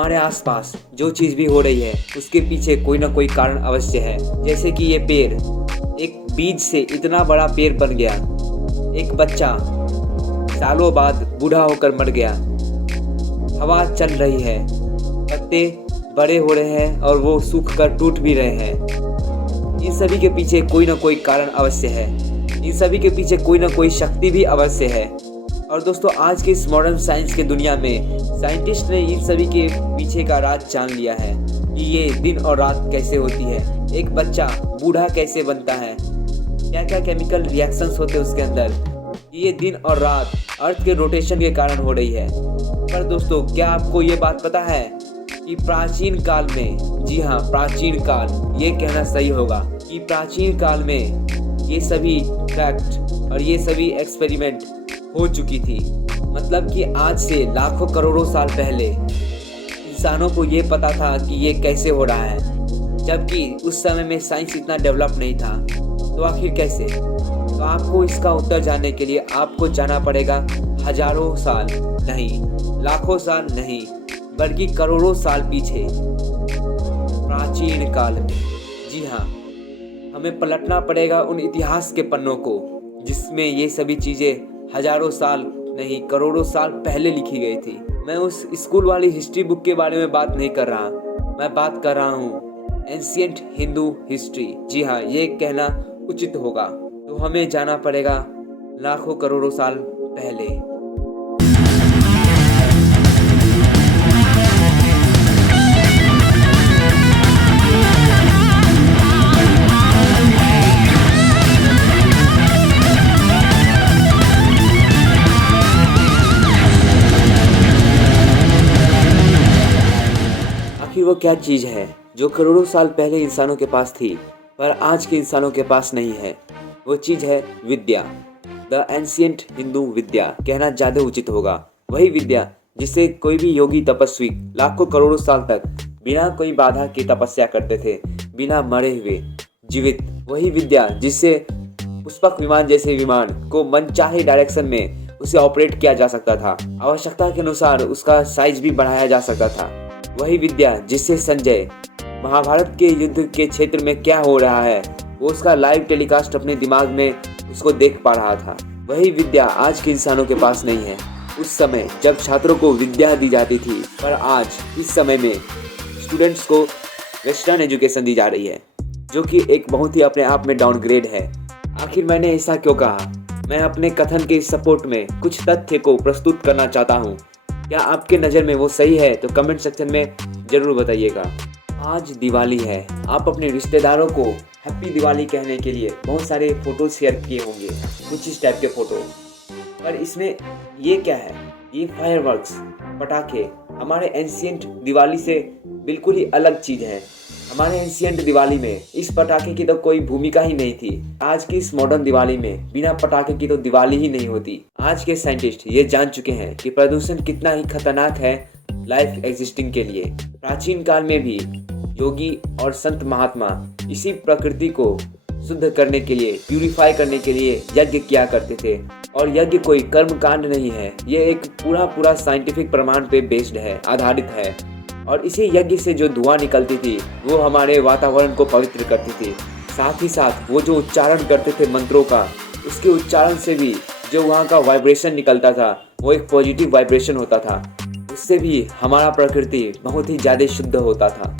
हमारे आसपास जो चीज़ भी हो रही है उसके पीछे कोई ना कोई कारण अवश्य है। जैसे कि ये पेड़ एक बीज से इतना बड़ा पेड़ बन गया, एक बच्चा सालों बाद बूढ़ा होकर मर गया, हवा चल रही है, पत्ते बड़े हो रहे हैं और वो सूख कर टूट भी रहे हैं। इन सभी के पीछे कोई ना कोई कारण अवश्य है, इन सभी के पीछे कोई ना कोई शक्ति भी अवश्य है। और दोस्तों, आज के इस मॉडर्न साइंस के दुनिया में साइंटिस्ट ने इन सभी के पीछे का राज जान लिया है कि ये दिन और रात कैसे होती है, एक बच्चा बूढ़ा कैसे बनता है, क्या क्या केमिकल रिएक्शंस होते हैं उसके अंदर, ये दिन और रात अर्थ के रोटेशन के कारण हो रही है। पर दोस्तों, क्या आपको ये बात पता है कि प्राचीन काल में, जी हाँ प्राचीन काल, ये कहना सही होगा कि प्राचीन काल में ये सभी फैक्ट और ये सभी एक्सपेरिमेंट हो चुकी थी। मतलब कि आज से लाखों करोड़ों साल पहले इंसानों को ये पता था कि ये कैसे हो रहा है, जबकि उस समय में साइंस इतना डेवलप नहीं था। तो आखिर कैसे? तो आपको इसका उत्तर जानने के लिए आपको जाना पड़ेगा हजारों साल नहीं, लाखों साल नहीं, बल्कि करोड़ों साल पीछे, प्राचीन काल में। जी हाँ, हमें पलटना पड़ेगा उन इतिहास के पन्नों को जिसमें ये सभी चीज़ें हजारों साल नहीं करोड़ों साल पहले लिखी गई थी। मैं उस स्कूल वाली हिस्ट्री बुक के बारे में बात नहीं कर रहा, मैं बात कर रहा हूँ एंशिएंट हिंदू हिस्ट्री। जी हाँ, ये कहना उचित होगा। तो हमें जाना पड़ेगा लाखों करोड़ों साल पहले। आखिर वो क्या चीज़ है जो करोड़ों साल पहले इंसानों के पास थी पर आज के इंसानों के पास नहीं है? वो चीज़ है विद्या। द एंशिएंट हिंदू विद्या कहना ज़्यादा उचित होगा। वही विद्या जिससे कोई भी योगी तपस्वी लाखों करोड़ों साल तक बिना कोई बाधा की तपस्या करते थे, बिना मरे हुए जीवित। वही विद्या जिससे पुष्पक विमान जैसे विमान को मनचाहे डायरेक्शन में उसे ऑपरेट किया जा सकता था, आवश्यकता के अनुसार उसका साइज भी बढ़ाया जा सकता था। वही विद्या जिससे संजय महाभारत के युद्ध के क्षेत्र में क्या हो रहा है वो उसका लाइव टेलीकास्ट अपने दिमाग में उसको देख पा रहा था। वही विद्या आज के इंसानों के पास नहीं है। उस समय जब छात्रों को विद्या दी जाती थी, पर आज इस समय में स्टूडेंट्स को वेस्टर्न एजुकेशन दी जा रही है, जो कि एक बहुत ही अपने आप में डाउनग्रेड है। आखिर मैंने ऐसा क्यों कहा? मैं अपने कथन के सपोर्ट में कुछ तथ्य को प्रस्तुत करना चाहता हूँ। क्या आपके नज़र में वो सही है? तो कमेंट सेक्शन में ज़रूर बताइएगा। आज दिवाली है, आप अपने रिश्तेदारों को हैप्पी दिवाली कहने के लिए बहुत सारे फ़ोटो शेयर किए होंगे, कुछ इस टाइप के फ़ोटो। पर इसमें ये क्या है? ये फायरवर्क्स, पटाखे हमारे एंशिएंट दिवाली से बिल्कुल ही अलग चीज़ है। हमारे एंशिएंट दिवाली में इस पटाखे की तो कोई भूमिका ही नहीं थी। आज की इस मॉडर्न दिवाली में बिना पटाखे की तो दिवाली ही नहीं होती। आज के साइंटिस्ट ये जान चुके हैं कि प्रदूषण कितना ही खतरनाक है लाइफ एग्जिस्टिंग के लिए। प्राचीन काल में भी योगी और संत महात्मा इसी प्रकृति को शुद्ध करने के लिए, प्यूरिफाई करने के लिए यज्ञ किया करते थे। और यज्ञ कोई कर्म कांड नहीं है, ये एक पूरा साइंटिफिक प्रमाण पे बेस्ड है, आधारित है। और इसी यज्ञ से जो धुआं निकलती थी वो हमारे वातावरण को पवित्र करती थी। साथ ही साथ वो जो उच्चारण करते थे मंत्रों का, उसके उच्चारण से भी जो वहाँ का वाइब्रेशन निकलता था वो एक पॉजिटिव वाइब्रेशन होता था। उससे भी हमारा प्रकृति बहुत ही ज़्यादा शुद्ध होता था।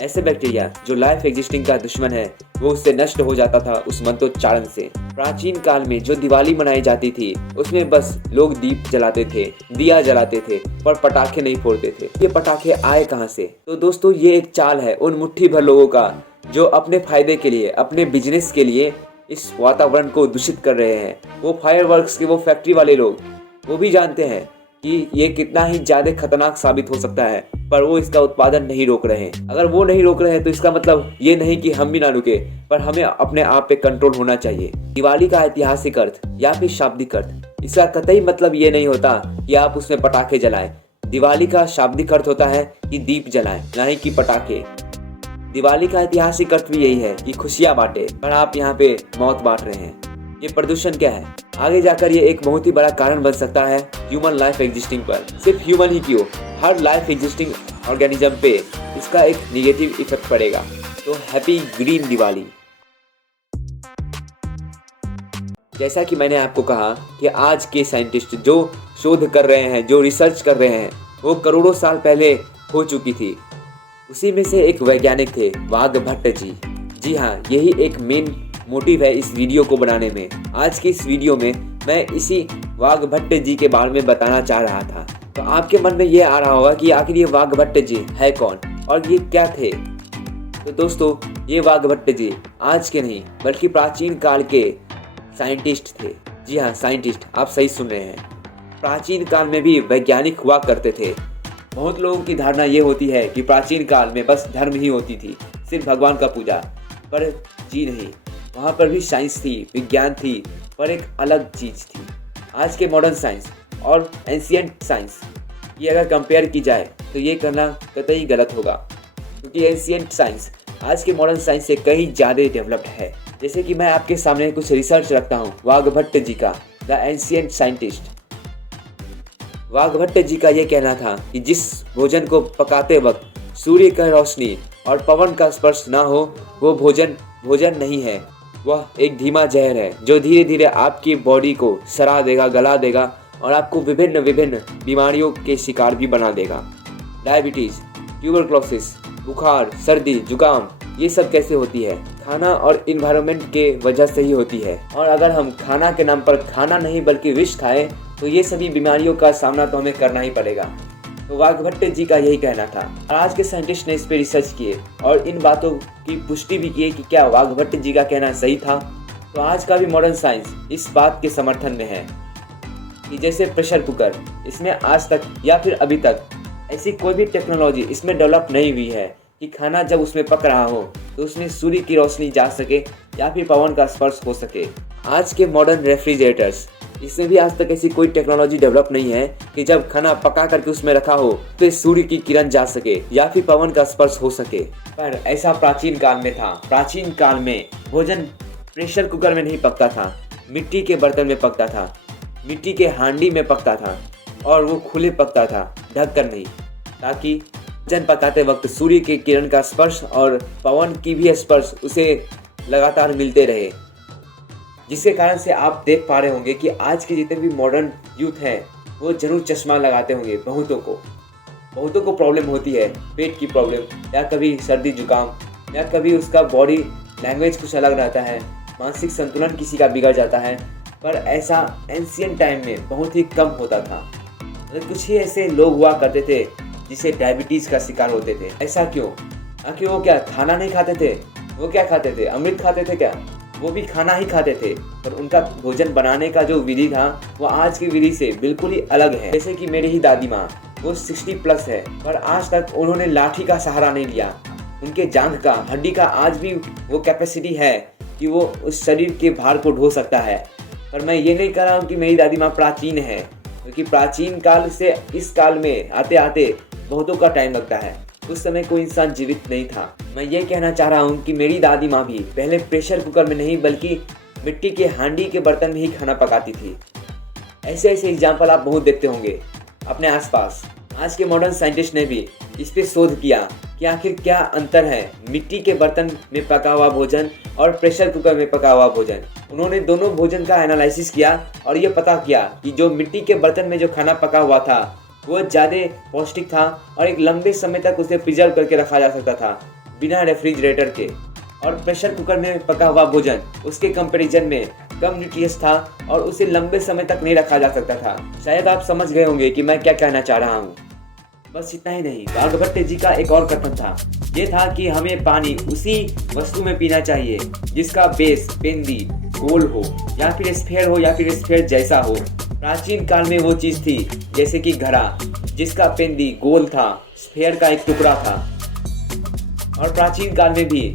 ऐसे बैक्टीरिया जो लाइफ एग्जिस्टिंग का दुश्मन है वो उससे नष्ट हो जाता था उस मंत्रोच्चारण से। प्राचीन काल में जो दिवाली मनाई जाती थी उसमें बस लोग दीप जलाते थे, दिया जलाते थे, पर पटाखे नहीं फोड़ते थे। ये पटाखे आए कहाँ से? तो दोस्तों, ये एक चाल है उन मुट्ठी भर लोगों का जो अपने फायदे के लिए, अपने बिजनेस के लिए इस वातावरण को दूषित कर रहे हैं। वो फायरवर्क्स के वो फैक्ट्री वाले लोग वो भी जानते हैं कि ये कितना ही ज़्यादा खतरनाक साबित हो सकता है, पर वो इसका उत्पादन नहीं रोक रहे हैं। अगर वो नहीं रोक रहे हैं तो इसका मतलब ये नहीं कि हम भी ना रुके, पर हमें अपने आप पे कंट्रोल होना चाहिए। दिवाली का ऐतिहासिक अर्थ या फिर शाब्दिक अर्थ, इसका कतई मतलब ये नहीं होता कि आप उसमें पटाखे जलाएं। दिवाली का शाब्दिक अर्थ होता है कि दीप जलाएं, ना ही कि पटाखे। दिवाली का ऐतिहासिक अर्थ भी यही है कि खुशियाँ बांटे, पर आप यहाँ पे मौत बांट रहे हैं। ये प्रदूषण क्या है? आगे जाकर ये एक बहुत ही बड़ा कारण बन सकता है ह्यूमन लाइफ एग्जिस्टिंग पर। सिर्फ ह्यूमन ही क्यों, हर लाइफ एग्जिस्टिंग ऑर्गेनिज्म पे इसका एक निगेटिव इफेक्ट पड़ेगा। तो हैप्पी ग्रीन दिवाली। जैसा कि मैंने आपको कहा कि आज के साइंटिस्ट जो शोध कर रहे हैं, जो रिसर्च कर रहे हैं, वो करोड़ों साल पहले हो चुकी थी। उसी में से एक वैज्ञानिक थे वाघभट्ट जी। जी हाँ, यही एक मेन मोटिव है इस वीडियो को बनाने में। आज की इस वीडियो में मैं इसी वाघभट्ट जी के बारे में बताना चाह रहा था। तो आपके मन में ये आ रहा होगा कि आखिर ये वाघभट्ट जी है कौन और ये क्या थे। तो दोस्तों, ये वाघभट्ट जी आज के नहीं बल्कि प्राचीन काल के साइंटिस्ट थे। जी हाँ, साइंटिस्ट, आप सही सुन रहे हैं। प्राचीन काल में भी वैज्ञानिक हुआ करते थे। बहुत लोगों की धारणा ये होती है कि प्राचीन काल में बस धर्म ही होती थी, सिर्फ भगवान का पूजा। पर जी नहीं, वहाँ पर भी साइंस थी, विज्ञान थी, पर एक अलग चीज़ थी। आज के मॉडर्न साइंस और एंशिएंट साइंस ये अगर कंपेयर की जाए तो ये करना कतई गलत होगा, क्योंकि एंशिएंट साइंस आज के मॉडर्न साइंस से कहीं ज़्यादा डेवलप्ड है। जैसे कि मैं आपके सामने कुछ रिसर्च रखता हूँ वाघभट्ट जी का, द एंशिएंट साइंटिस्ट। वाघभट्ट जी का ये कहना था कि जिस भोजन को पकाते वक्त सूर्य का रोशनी और पवन का स्पर्श ना हो, वो भोजन नहीं है। वह एक धीमा जहर है जो धीरे धीरे आपकी बॉडी को सड़ा देगा, गला देगा और आपको विभिन्न बीमारियों के शिकार भी बना देगा। डायबिटीज़, ट्यूबरक्लोसिस, बुखार, सर्दी, जुकाम, ये सब कैसे होती है? खाना और इन्वायरमेंट के वजह से ही होती है। और अगर हम खाना के नाम पर खाना नहीं बल्कि विष खाएं तो ये सभी बीमारियों का सामना तो हमें करना ही पड़ेगा। तो वाघभट्ट जी का यही कहना था और आज के साइंटिस्ट ने इस पे रिसर्च किए और इन बातों की पुष्टि भी की कि क्या वाघभट्ट जी का कहना सही था। तो आज का भी मॉडर्न साइंस इस बात के समर्थन में है कि जैसे प्रेशर कुकर, इसमें आज तक या फिर अभी तक ऐसी कोई भी टेक्नोलॉजी इसमें डेवलप नहीं हुई है कि खाना जब उसमें पक रहा हो तो उसमें सूर्य की रोशनी जा सके या फिर पवन का स्पर्श हो सके। आज के मॉडर्न रेफ्रिजरेटर्स, इसमें भी आज तक ऐसी कोई टेक्नोलॉजी डेवलप नहीं है कि जब खाना पका करके उसमें रखा हो तो सूर्य की किरण जा सके या फिर पवन का स्पर्श हो सके। पर ऐसा प्राचीन काल में था। प्राचीन काल में भोजन प्रेशर कुकर में नहीं पकता था, मिट्टी के बर्तन में पकता था, मिट्टी के हांडी में पकता था और वो खुले पकता था, ढक कर नहीं, ताकि भोजन पकाते वक्त सूर्य के किरण का स्पर्श और पवन की भी स्पर्श उसे लगातार मिलते रहे। जिसके कारण से आप देख पा रहे होंगे कि आज के जितने भी मॉडर्न यूथ हैं वो जरूर चश्मा लगाते होंगे। बहुतों को प्रॉब्लम होती है, पेट की प्रॉब्लम या कभी सर्दी जुकाम या कभी उसका बॉडी लैंग्वेज कुछ अलग रहता है, मानसिक संतुलन किसी का बिगड़ जाता है। पर ऐसा एंशिएंट टाइम में बहुत ही कम होता था। कुछ ही ऐसे लोग हुआ करते थे जिसे डायबिटीज़ का शिकार होते थे। ऐसा क्यों? आखिर वो क्या खाना नहीं खाते थे? वो क्या खाते थे? अमृत खाते थे क्या? वो भी खाना ही खाते थे, पर उनका भोजन बनाने का जो विधि था वो आज की विधि से बिल्कुल ही अलग है। जैसे कि मेरी ही दादी माँ, वो 60+ है, पर आज तक उन्होंने लाठी का सहारा नहीं लिया। उनके जांघ का, हड्डी का आज भी वो कैपेसिटी है कि वो उस शरीर के भार को ढो सकता है। पर मैं ये नहीं कह रहा हूँ कि मेरी दादी माँ प्राचीन है, क्योंकि प्राचीन काल से इस काल में आते आते बहुतों का टाइम लगता है। उस समय कोई इंसान जीवित नहीं था। मैं ये कहना चाह रहा हूँ कि मेरी दादी माँ भी पहले प्रेशर कुकर में नहीं बल्कि मिट्टी के हांडी के बर्तन में ही खाना पकाती थी। ऐसे एग्जाम्पल आप बहुत देखते होंगे अपने आसपास। आज के मॉडर्न साइंटिस्ट ने भी इस पे शोध किया कि आखिर क्या अंतर है मिट्टी के बर्तन में पका हुआ भोजन और प्रेशर कुकर में पका हुआ भोजन। उन्होंने दोनों भोजन का एनालिसिस किया और ये पता किया कि जो मिट्टी के बर्तन में जो खाना पका हुआ था वो ज़्यादा पौष्टिक था और एक लंबे समय तक उसे प्रिजर्व करके रखा जा सकता था बिना रेफ्रिजरेटर के। और प्रेशर कुकर में पका हुआ भोजन उसके कंपैरिजन में कम न्यूट्रिएंट्स था और उसे लंबे समय तक नहीं रखा जा सकता था। शायद आप समझ गए होंगे कि मैं क्या कहना चाह रहा हूँ। बस इतना ही नहीं, वाघभट्ट जी का एक और कथन था, ये था कि हमें पानी उसी वस्तु में पीना चाहिए जिसका बेस पेंदी गोल हो या फिर स्फेयर हो या फिर स्फेयर जैसा हो। प्राचीन काल में वो चीज़ थी जैसे कि घड़ा, जिसका पेंदी गोल था, स्फेयर का एक टुकड़ा था। और प्राचीन काल में भी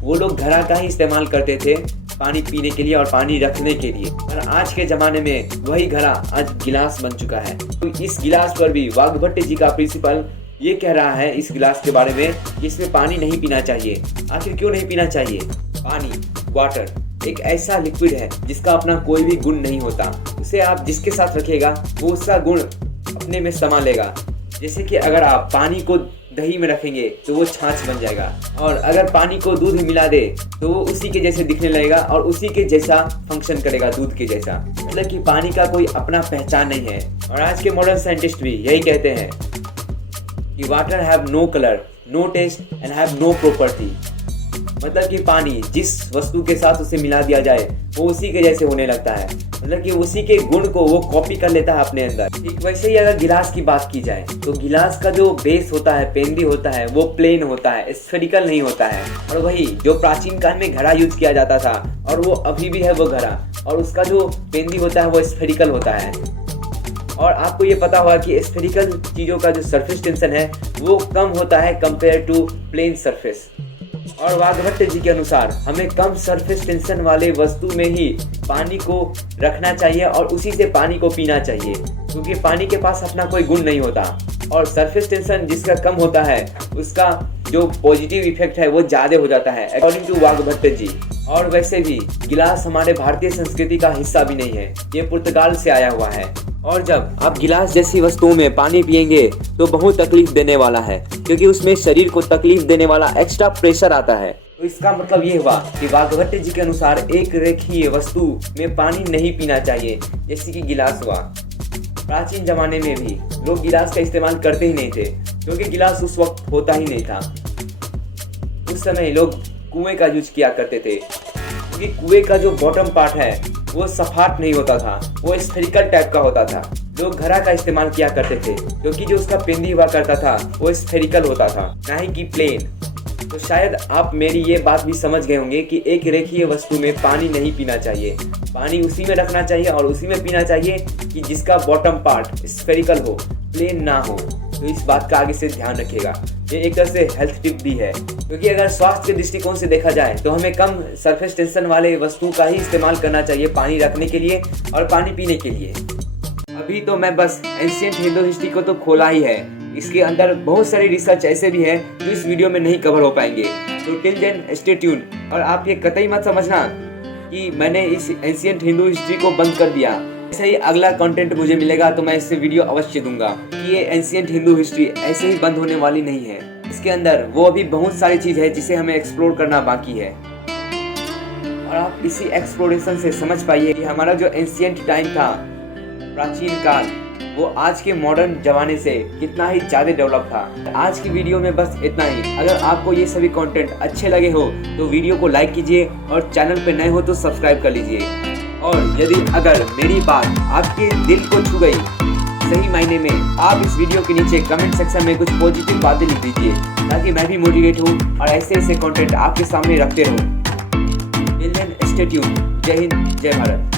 वो लोग घड़ा का ही इस्तेमाल करते थे पानी पीने के लिए और पानी रखने के लिए। और आज के ज़माने में वही घड़ा आज गिलास बन चुका है। तो इस गिलास पर भी वाघभट्ट जी का प्रिंसिपल ये कह रहा है इस गिलास के बारे में कि इसमें पानी नहीं पीना चाहिए। आखिर क्यों नहीं पीना चाहिए? पानी, वाटर, एक ऐसा लिक्विड है जिसका अपना कोई भी गुण नहीं होता। उसे आप जिसके साथ रखिएगा वो उसका गुण अपने में समा लेगा। जैसे कि अगर आप पानी को दही में रखेंगे तो वो छाछ बन जाएगा, और अगर पानी को दूध में मिला दे तो वो उसी के जैसे दिखने लगेगा और उसी के जैसा फंक्शन करेगा, दूध के जैसा। मतलब कि पानी का कोई अपना पहचान नहीं है। और आज के मॉडर्न साइंटिस्ट भी यही कहते हैं कि water have no colour, no taste and have no property. मतलब कि पानी जिस वस्तु के साथ उसे मिला दिया जाए वो उसी के जैसे होने लगता है, मतलब कि उसी के गुण को वो कॉपी कर लेता है अपने अंदर। ठीक वैसे ही अगर गिलास की बात की जाए तो गिलास का जो बेस होता है, पेंदी होता है, वो प्लेन होता है, स्फेरिकल नहीं होता है। और वही जो प्राचीन काल में घड़ा यूज किया जाता था और वो अभी भी है वो घड़ा, और उसका जो पेंदी होता है वो स्फेरिकल होता है। और आपको ये पता होगा कि स्फेरिकल चीज़ों का जो सरफेस टेंशन है वो कम होता है कंपेयर टू प्लेन सरफेस। और वाघभट्ट जी के अनुसार हमें कम सरफेस टेंशन वाले वस्तु में ही पानी को रखना चाहिए और उसी से पानी को पीना चाहिए, क्योंकि पानी के पास अपना कोई गुण नहीं होता। और सरफेस टेंशन जिसका कम होता है उसका जो पॉजिटिव इफेक्ट है वो ज़्यादा हो जाता है, अकॉर्डिंग टू वाघभट्ट जी। और वैसे भी गिलास हमारे भारतीय संस्कृति का हिस्सा भी नहीं है, ये पुर्तगाल से आया हुआ है। और जब आप गिलास जैसी वस्तुओं में पानी पिएंगे तो बहुत तकलीफ देने वाला है, क्योंकि उसमें शरीर को तकलीफ देने वाला एक्स्ट्रा प्रेशर आता है। तो इसका मतलब ये हुआ कि वाघभट्ट जी के अनुसार एक रेखीय वस्तु में पानी नहीं पीना चाहिए, जैसे कि गिलास हुआ। प्राचीन जमाने में भी लोग गिलास का इस्तेमाल करते ही नहीं थे, क्योंकि गिलास उस वक्त होता ही नहीं था। उस समय लोग कुएं का यूज किया करते थे, क्योंकि कुएं का जो बॉटम पार्ट है वो सपाट नहीं होता था, वो स्फेरिकल टाइप का होता था। लोग घड़ा का इस्तेमाल किया करते थे, क्योंकि जो उसका पेंदी हुआ करता था वो स्फेरिकल होता था, ना ही कि प्लेन। तो शायद आप मेरी ये बात भी समझ गए होंगे कि एक रेखीय वस्तु में पानी नहीं पीना चाहिए, पानी उसी में रखना चाहिए और उसी में पीना चाहिए कि जिसका बॉटम पार्ट स्फेरिकल हो, प्लेन ना हो। तो इस बात का आगे से ध्यान रखिएगा। ये एक तरह से हेल्थ टिप भी है, क्योंकि अगर स्वास्थ्य के दृष्टिकोण से देखा जाए तो हमें कम सरफेस टेंशन वाले वस्तु का ही इस्तेमाल करना चाहिए पानी रखने के लिए और पानी पीने के लिए। अभी तो मैं बस एंशिएंट हिंदू हिस्ट्री को तो खोला ही है, इसके अंदर बहुत सारी रिसर्च ऐसे भी है जो इस वीडियो में नहीं कवर हो पाएंगे। तो टिल देन स्टे ट्यून। और आप ये कतई मत समझना कि मैंने इस एंशिएंट हिंदू हिस्ट्री को बंद कर दिया। ऐसे ही अगला कंटेंट मुझे मिलेगा तो मैं इससे वीडियो अवश्य दूंगा कि ये एंशिएंट हिंदू हिस्ट्री ऐसे ही बंद होने वाली नहीं है। इसके अंदर वो अभी बहुत सारी चीज़ है जिसे हमें एक्सप्लोर करना बाकी है। और आप इसी एक्सप्लोरेशन से समझ पाइए कि हमारा जो एंशिएंट टाइम था, प्राचीन काल, वो आज के मॉडर्न जमाने से कितना ही ज़्यादा डेवलप था। आज की वीडियो में बस इतना ही। अगर आपको ये सभी कंटेंट अच्छे लगे हो तो वीडियो को लाइक कीजिए और चैनल पे नए हो तो सब्सक्राइब कर लीजिए। और यदि अगर मेरी बात आपके दिल को छू गई सही मायने में, आप इस वीडियो के नीचे कमेंट सेक्शन में कुछ पॉजिटिव बातें लिख दीजिए, ताकि मैं भी मोटिवेट हूँ और ऐसे कंटेंट आपके सामने रखते रहूँ। Stay tuned. जय हिंद, जय भारत।